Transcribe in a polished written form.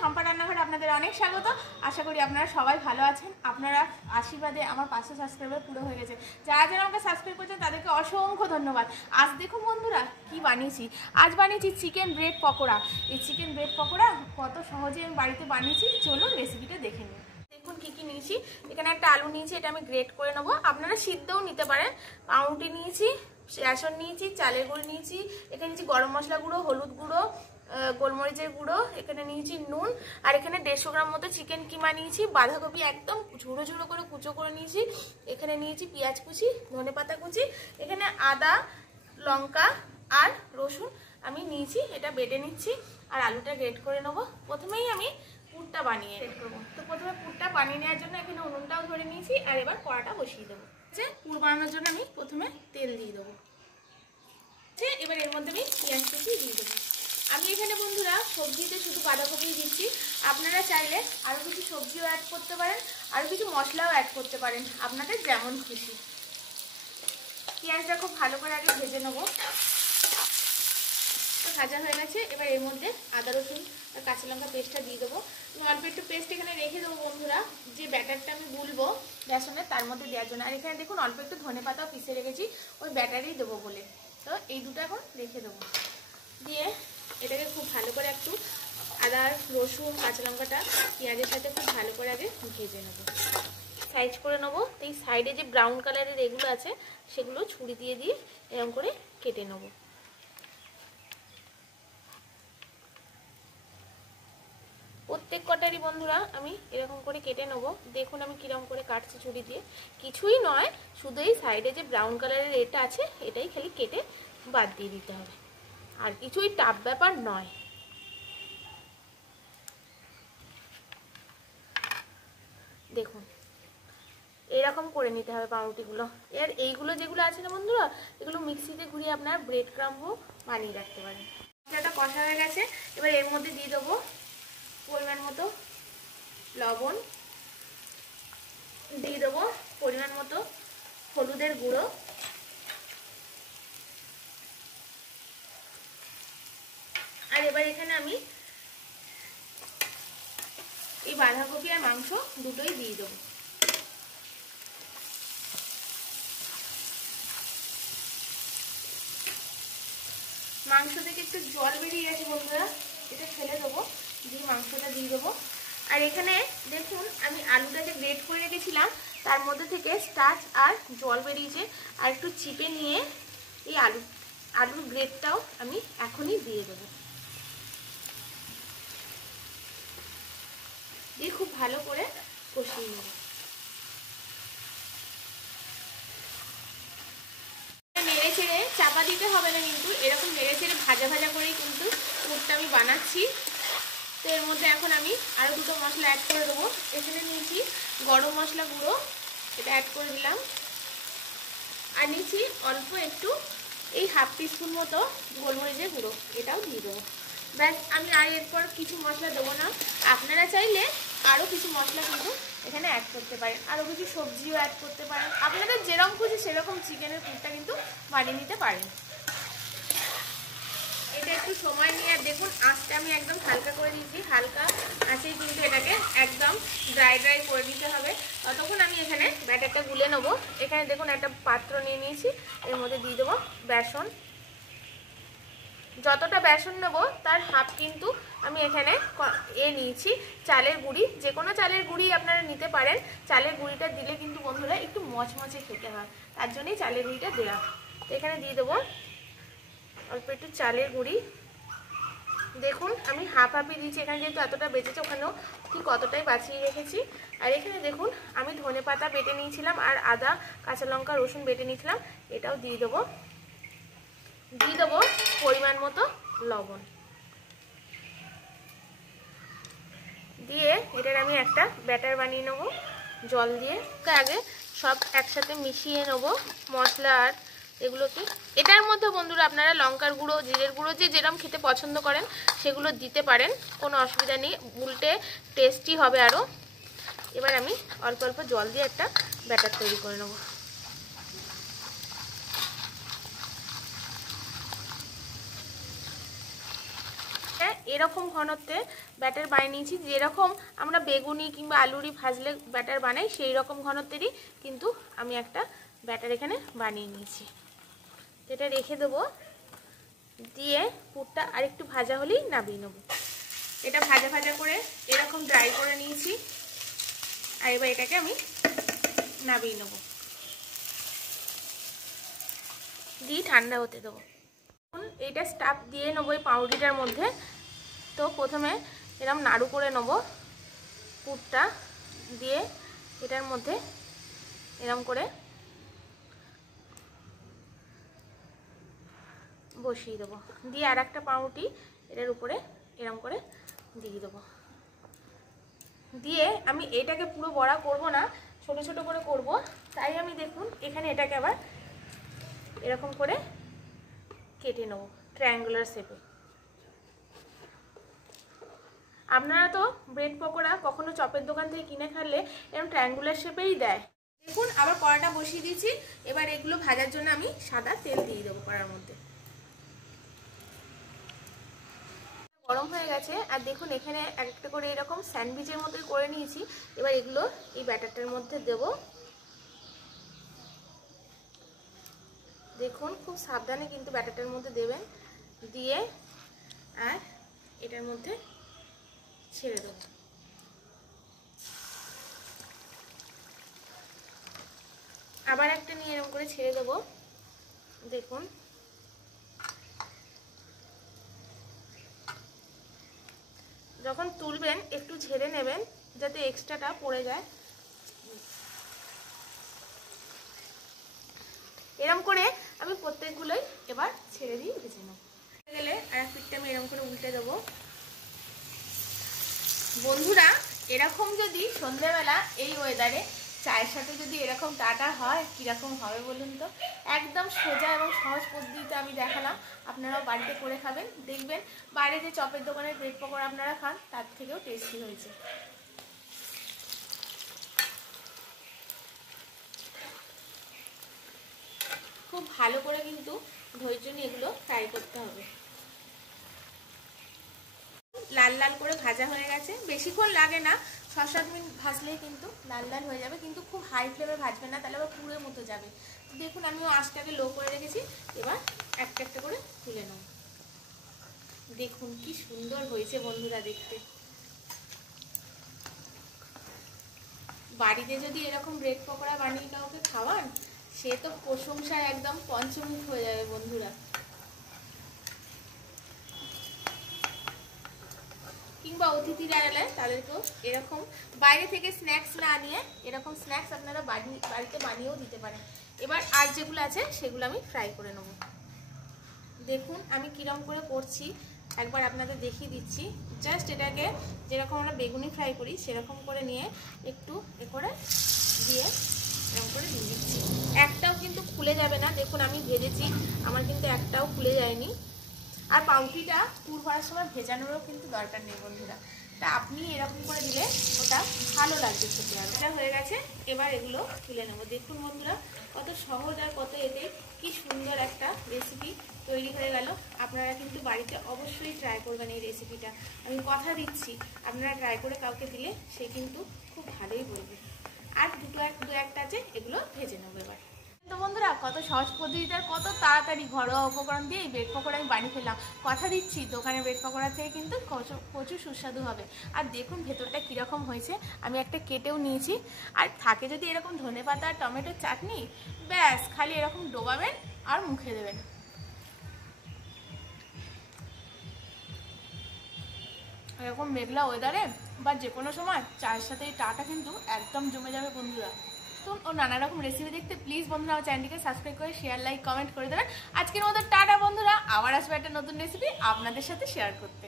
সম্পা রান্নাঘরে আপনাদের অনেক স্বাগত। আশা করি আপনারা সবাই ভালো আছেন। আপনারা আশীর্বাদে আমার 500 সাবস্ক্রাইবার পুরো হয়ে গেছে। যারা যারা আমাকে সাবস্ক্রাইব করেছেন তাদেরকে অসংখ্য ধন্যবাদ। আজ দেখুন বন্ধুরা কি বানিয়েছি। আজ বানিয়েছি চিকেন ব্রেড পকোড়া। এই চিকেন ব্রেড পকোড়া কত সহজে আমি বাড়িতে বানিয়েছি, চলুন রেসিপিটা দেখে নিন। দেখুন কি কি নিয়েছি। এখানে একটা আলু নিয়েছি, এটা আমি গ্রেট করে নেবো। আপনারা সিদ্ধও নিতে পারেন। পাউরুটি নিয়েছি, বেসন নিয়েছি, চালের গুঁড়ো নিয়েছি, এখানে নিয়েছি গরম মশলা গুঁড়ো, হলুদ গুঁড়ো, গোলমরিচের গুঁড়ো, এখানে নিয়েছি নুন, আর এখানে 150 গ্রাম মতো চিকেন কিমা নিয়েছি। বাঁধাকপি একদম ঝুড়ো ঝুড়ো করে কুচো করে নিয়েছি। এখানে নিয়েছি পেঁয়াজ কুচি, ধনেপাতা কুচি, এখানে আদা, লঙ্কা আর রসুন আমি নিয়েছি। এটা বেটে নিচ্ছি আর আলুটা গ্রেট করে নেবো। প্রথমেই আমি পুরটা বানিয়ে রেড করবো। তো প্রথমে পুরটা বানিয়ে নেওয়ার জন্য এখানে উনুনটাও ধরে নিয়েছি আর এবার কড়াটা বসিয়ে দেবো। পুর বানানোর জন্য আমি প্রথমে তেল দিয়ে দেবো। এবার এর মধ্যে আমি পেঁয়াজ কুচি দিয়ে দেবো। আমি এখানে বন্ধুরা সবজিতে শুধু বাঁধাকপি দিচ্ছি। আপনারা চাইলে আরও কিছু সবজিও অ্যাড করতে পারেন, আরও কিছু মশলাও অ্যাড করতে পারেন, আপনাদের যেমন খুশি। পেঁয়াজটা খুব ভালো করে আগে ভেজে নেবো। ভাজা হয়ে গেছে, এবার এর মধ্যে আদা রসুন আর কাঁচা লঙ্কা পেস্টটা দিয়ে দেবো। অল্প একটু পেস্ট এখানে রেখে দেবো বন্ধুরা, যে ব্যাটারটা আমি গুলবো বেসনের তার মধ্যে দেওয়ার জন্য। আর এখানে দেখুন অল্প একটু ধনেপাতাও পিষে রেখেছি ওই ব্যাটারেই দেবো বলে। তো এই দুটো এখন রেখে দেবো। দিয়ে এটাকে খুব ভালো করে একটু আদা রসুন কাঁচা লঙ্কাটা পেঁয়াজের সাথে খুব ভালো করে আগে ভেজে নেবো, সাইজ করে নেবো। তো এই সাইডে যে ব্রাউন কালারের এগুলো আছে সেগুলো ছুরি দিয়ে এরকম করে কেটে নেবো। প্রত্যেক কটারই বন্ধুরা আমি এরকম করে কেটে নেবো। দেখুন আমি কিরকম করে কাটছি ছুরি দিয়ে। কিছুই নয়, শুধু এই সাইডে যে ব্রাউন কালারের এটা আছে এটাই খালি কেটে বাদ দিয়ে দিতে হবে, আর কিছুই টাফ ব্যাপার নয়। দেখুন এরকম করে নিতে হবে পাউরুটিগুলো। এর এইগুলো যেগুলো আছে না বন্ধুরা, এগুলো মিক্সিতে ঘুরিয়ে আপনারা ব্রেড ক্রাম্বও বানিয়ে রাখতে পারেন। মশলাটা কষা হয়ে গেছে, এবার এর মধ্যে দিয়ে দেবো পরিমাণ মতো লবণ, দিয়ে দেবো পরিমাণ মতো হলুদের গুঁড়ো, আর এবার এখানে আমি এই বাঁধাকপি আর মাংস দুটোই দিয়ে দেবো। মাংস থেকে একটু জল বেরিয়ে গেছে বন্ধুরা, এটা ফেলে দেবো, দিয়ে মাংসটা দিয়ে দেবো। আর এখানে দেখুন আমি আলুটাকে গ্রেট করে রেখেছিলাম, তার মধ্যে থেকে স্টার্চ আর জল বেরিয়েছে। আর একটু চিপে নিয়ে এই আলুর গ্রেটটাও আমি এখনই দিয়ে দেবো। দিয়ে খুব ভালো করে কষিয়ে নেব। নেড়ে চেড়ে চাপা দিতে হবে না, কিন্তু এরকম নেড়ে চেড়ে ভাজা ভাজা করেই কিন্তু পুরটা আমি বানাচ্ছি। তো এর মধ্যে এখন আমি আরও দুটো মশলা অ্যাড করে দেবো। এখানে নিয়েছি গরম মশলা গুঁড়ো, এটা অ্যাড করে দিলাম। আর নিয়েছি অল্প একটু এই হাফ টিস্পুন মতো গোলমরিচের গুঁড়ো, এটাও দিয়ে দেবো। ব্যাস, আমি আর এরপর কিছু মশলা দেবো না। আপনারা চাইলে আরও কিছু মশলা কিন্তু এখানে অ্যাড করতে পারেন, আরও কিছু সবজিও অ্যাড করতে পারেন। আপনাদের যেরকম খুশি সেরকম চিকেনের পুরটা কিন্তু বানিয়ে নিতে পারেন। এটা একটু সময় নিয়ে, আর দেখুন আঁচটা আমি একদম হালকা করে দিয়েছি। হালকা আঁচেই কিন্তু এটাকে একদম ড্রাই করে দিতে হবে। ততক্ষণ আমি এখানে ব্যাটারটা গুলে নেবো। এখানে দেখুন একটা পাত্র নিয়ে নিয়েছি, এর মধ্যে দিয়ে দেবো বেসন। যতটা বেসন নেবো তার হাফ কিন্তু আমি এখানে নিয়েছি চালের গুঁড়ি। যে কোনো চালের গুঁড়ি আপনারা নিতে পারেন। চালের গুঁড়িটা দিলে কিন্তু বন্ধুরা একটু মচমচে খেতে হয়, তার জন্যই চালের গুঁড়িটা দেওয়া। তো এখানে দিয়ে দেবো অল্প একটু চালের গুঁড়ি। দেখুন আমি হাফই দিয়েছি, এখানে যেহেতু এতটা বেঁচেছে ওখানেও ঠিক অতটাই বাঁচিয়ে রেখেছি। আর এখানে দেখুন আমি ধনেপাতা বেটে নিয়েছিলাম আর আদা কাঁচা লঙ্কা রসুন বেটে নিয়েছিলাম, এটাও দিয়ে দেবো। দিয়ে দেবো পরিমাণ মতো লবণ, দিয়ে এটার আমি একটা ব্যাটার বানিয়ে নেবো জল দিয়ে। আগে সব একসাথে মিশিয়ে নেবো মশলা আর এগুলোকে। এটার মধ্যে বন্ধুরা আপনারা লঙ্কার গুঁড়ো জিরের গুঁড়ো যে যেরকম খেতে পছন্দ করেন সেগুলো দিতে পারেন, কোনো অসুবিধা নেই, উল্টে টেস্টি হবে আরও। এবার আমি অল্প অল্প জল দিয়ে একটা ব্যাটার তৈরি করে নেবো। এরকম ঘনত্বে ব্যাটার বানিয়ে নিয়েছি, যেরকম আমরা বেগুনি কিংবা আলুরি ভাজলে ব্যাটার বানাই সেই রকম ঘনত্বেরই কিন্তু আমি একটা ব্যাটার এখানে বানিয়ে নিয়েছি। যেটা রেখে দেবো, দিয়ে পুরটা আরেকটু ভাজা হলেই নামিয়ে নেব। এটা ভাজা ভাজা করে এরকম ড্রাই করে নিয়েছি, আর এবার এটাকে আমি নামিয়ে নেব, দিয়ে ঠান্ডা হতে দেবো। এটা স্টাফ দিয়ে নেবো এই পাউরুটিটার মধ্যে। তো প্রথমে এরকম নাড়ু করে নেব, পুরটা দিয়ে এটার মধ্যে এরকম করে বসিয়ে দেবো, দিয়ে আর একটা পাউরুটি এটার উপরে এরকম করে দিয়ে দেবো। দিয়ে আমি এটাকে পুরো বড়া করব না, ছোট ছোট করে করব। তাই আমি দেখুন এখানে এটাকে আবার এরকম করে কেটে নেব ট্রায়াঙ্গুলার শেপে। আপনারা তো ব্রেড পকোড়া কখনো চপের দোকান থেকে কিনে খেলে এরকম ট্রায়াঙ্গুলার শেপেই দেয়। দেখুন আবার কড়াটা বসিয়ে দিয়েছি, এবার এগুলো ভাজার জন্য আমি সাদা তেল দিয়ে দেবো কড়ার মধ্যে। গরম হয়ে গেছে, আর দেখুন এখানে একটা করে এরকম স্যান্ডউইচের মতোই করে নিয়েছি। এবার এগুলো এই ব্যাটারটার মধ্যে দেব। দেখুন খুব সাবধানে কিন্তু ব্যাটারটার মধ্যে দেবেন, দিয়ে আর এটার মধ্যে ছেড়ে দেব। আবার একটা নিয়ে এরকম করে ছেড়ে দেব। দেখুন যখন তুলবেন একটু ঝেড়ে নেবেন যাতে এক্সট্রাটা পড়ে যায়। এরকম করে আমি প্রত্যেকগুলোই এবার ছেড়ে দিয়ে ভেজে নেব। গেলে আর এক পিঠটা আমি এরকম করে উল্টে দেবো। বন্ধুরা এরকম যদি সন্ধ্যেবেলা এই ওয়েদারে চায়ের সাথে যদি এরকম টাটা হয় কীরকম হবে বলুন তো। একদম সোজা এবং সহজ পদ্ধতিতে আমি দেখালাম, আপনারাও বাড়িতে করে খাবেন, দেখবেন বাইরে যে চপের দোকানের ব্রেড পকোড়া আপনারা খান তার থেকেও টেস্টি হয়েছে। খুব ভালো করে কিন্তু ধৈর্য নিয়ে এগুলো ফ্রাই করতে হবে। লাল লাল করে ভাজা হয়ে গেছে, বেশিক্ষণ লাগে না, 6-7 মিনিট ভাজলেই কিন্তু লাল লাল হয়ে যাবে, কিন্তু খুব হাই ফ্লেমে ভাজবে না, তাহলে আবার পুড়ের মতো যাবে। দেখুন আমিও আঁচটাকে লো করে রেখেছি, এবার একটা একটা করে তুলে নেব। দেখুন কি সুন্দর হয়েছে বন্ধুরা দেখতে। বাড়িতে যদি এরকম ব্রেড পকোড়া বানিয়ে কাউকে খাওয়ান, সে তো প্রশংসায় একদম পঞ্চমুখ হয়ে যাবে বন্ধুরা। কিংবা অতিথিরা এলে তাদেরকেও এরকম বাইরে থেকে স্ন্যাক্স না নিয়ে এরকম স্ন্যাক্স আপনারা বাড়িতে বানিয়েও দিতে পারেন। এবার আর যেগুলো আছে সেগুলো আমি ফ্রাই করে নেব। দেখুন আমি কিরকম করে করছি একবার আপনাদের দেখিয়ে দিচ্ছি। জাস্ট এটাকে যেরকম আমরা বেগুনি ফ্রাই করি সেরকম করে নিয়ে একটু এ করে দিয়ে এরকম করে দিয়ে দিচ্ছি। একটাও কিন্তু খুলে যাবে না। দেখুন আমি ভেজেছি, আমার কিন্তু একটাও খুলে যায়নি। আর পাউরুটিটা পুর ভরার সময় ভেজানোরও কিন্তু দরকার নেই বন্ধুরা, তা আপনি এরকম করে দিলে ওটা ভালো লাগবে খেতে। আর এটা হয়ে গেছে, এবার এগুলো তুলে নেব। দেখুন বন্ধুরা কত সহজ আর কত এতে কি সুন্দর একটা রেসিপি তৈরি হয়ে গেল। আপনারা কিন্তু বাড়িতে অবশ্যই ট্রাই করবেন এই রেসিপিটা, আমি কথা দিচ্ছি আপনারা ট্রাই করে কাউকে দিলে সে কিন্তু খুব ভালোই বলবে। আর দু একটা আছে এগুলো ভেজে নেবো এবার। তো বন্ধুরা কত সহজ পদ্ধতিতে আর কত তাড়াতাড়ি ঘরোয়া উপকরণ দিয়ে এই ব্রেড পকোড়া আমি বানিয়ে ফেললাম। কথা দিচ্ছি দোকানের ব্রেড পকোড়া থেকে কিন্তু প্রচুর সুস্বাদু হবে। আর দেখুন ভেতরটা কীরকম হয়েছে, আমি একটা কেটেও নিয়েছি। আর থাকে যদি এরকম ধনেপাতা আর টমেটোর চাটনি, ব্যাস খালি এরকম ডোবাবেন আর মুখে দেবেন। এরকম মেঘলা ওয়েদারে বা যে কোনো সময় চায়ের সাথে এই চাটা কিন্তু একদম জমে যাবে বন্ধুরা। ও নানা রকম রেসিপি দেখতে প্লিজ বন্ধুরা আমার চ্যানেলটিকে সাবস্ক্রাইব করে শেয়ার লাইক কমেন্ট করে দেবেন। আজকের মতো টাটা বন্ধুরা, আবার আসবে একটা নতুন রেসিপি আপনাদের সাথে শেয়ার করতে।